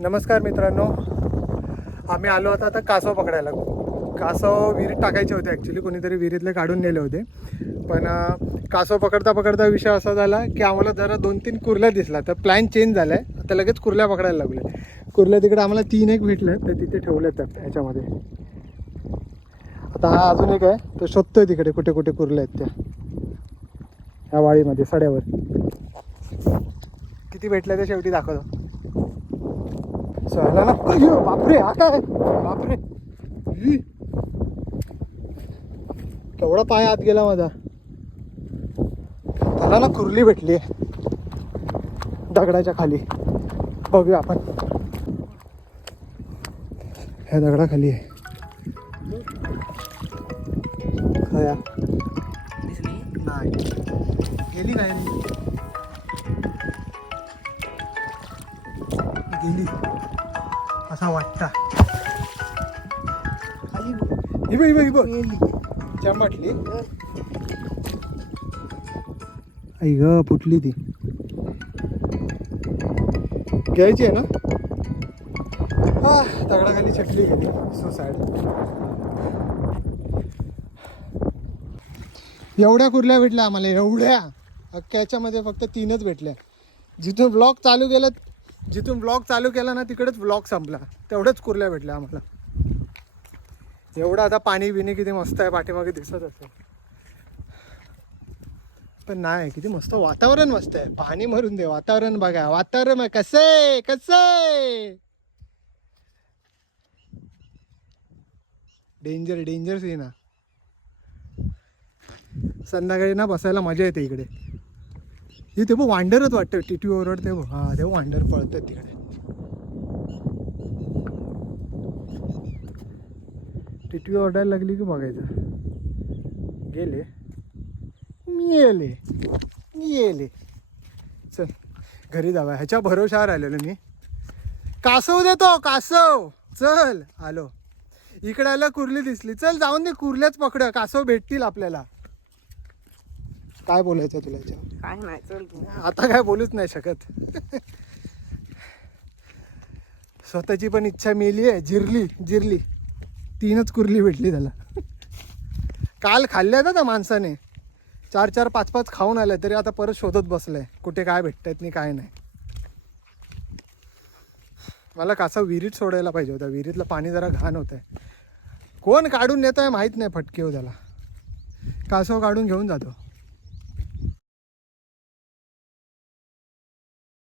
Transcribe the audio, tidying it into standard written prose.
नमस्कार मित्रांनो, आम्ही आलो आता कासव पकडायला. कासव विहिरीत टाकायचे होते. ॲक्च्युली कोणीतरी विहिरीतले काढून नेले होते. पण कासव पकडता पकडता विषय असा झाला की आम्हाला जरा 2-3 कुर्ल्या दिसला. तर प्लॅन चेंज झाला आहे. आता लगेच कुर्ल्या पकडायला लागले. कुर्ल्या तिकडे आम्हाला 3-1 भेटल्या, तर तिथे ठेवल्यात ह्याच्यामध्ये. आता हा अजून एक आहे, तो शोधतोय तिकडे कुठे कुठे कुर्ल्या आहेत त्या ह्या वाळीमध्ये सड्यावर. किती भेटल्या ते शेवटी दाखवतो. सहला ना. बापरे, हा काय? बापरे, केवढा पाय आत गेला माझा. त्याला ना कुर्ली भेटली दगडाच्या खाली. बघूया आपण. ह्या दगडाखाली आहे. खया नाही गेली, काय गेली असा वाटता. चमटली. आई ग, फुटली ती. घ्यायची आहे ना. दगडाखाली चटली गेली. So sad. एवढ्या कुर्ल्या भेटल्या आम्हाला, एवढ्या अख्ख्याच्यामध्ये फक्त 3च भेटल्या. जिथून ब्लॉग चालू केला ना तिकडेच ब्लॉग संपला. तेवढ्याच कुर्ल्या भेटल्या आम्हाला. एवढं आता पाणी बिणी किती मस्त आहे पाठीमागे दिसत असेल, पण नाही. किती मस्त वातावरण, मस्त आहे. पाणी मरून दे, वातावरण बघा. वातावरण कसं डेंजर डेंजर सीन ना. संध्याकाळी ना बसायला मजा येते इकडे. इथे बघ वांडरच वाटतं. टिटवी ओरडते बघ. हा, ते वांडर पळतात तिकडे. टिटवी ओरडायला लागली की बघायचं. गेले येले. चल घरी जाऊया. ह्याच्या भरोशावर आलेलो मी. कासव देतो, कासव. चल आलो. इकडे आलं, कुर्ली दिसली. चल जाऊन दे, कुर्ल्याच पकड. कासव भेटतील आपल्याला. काय बोलायचं तुला याच्यावर? काय नाही, चल तू. आता काय बोलूच नाही शकत. स्वतःची पण इच्छा मेली आहे. जिरली. 3च कुर्ली भेटली त्याला. काल खाल्ल्या ना त्या माणसाने. 4-4, 5-5 खाऊन आले, तरी आता परत शोधत बसलाय कुठे काय भेटतायत नाही काय नाही. मला कासव विहिरीत सोडायला पाहिजे होता. विहिरीतलं पाणी जरा घाण होत आहे. कोण काढून नेत आहे माहीत नाही. फटके हो त्याला. कासव काढून घेऊन जातो.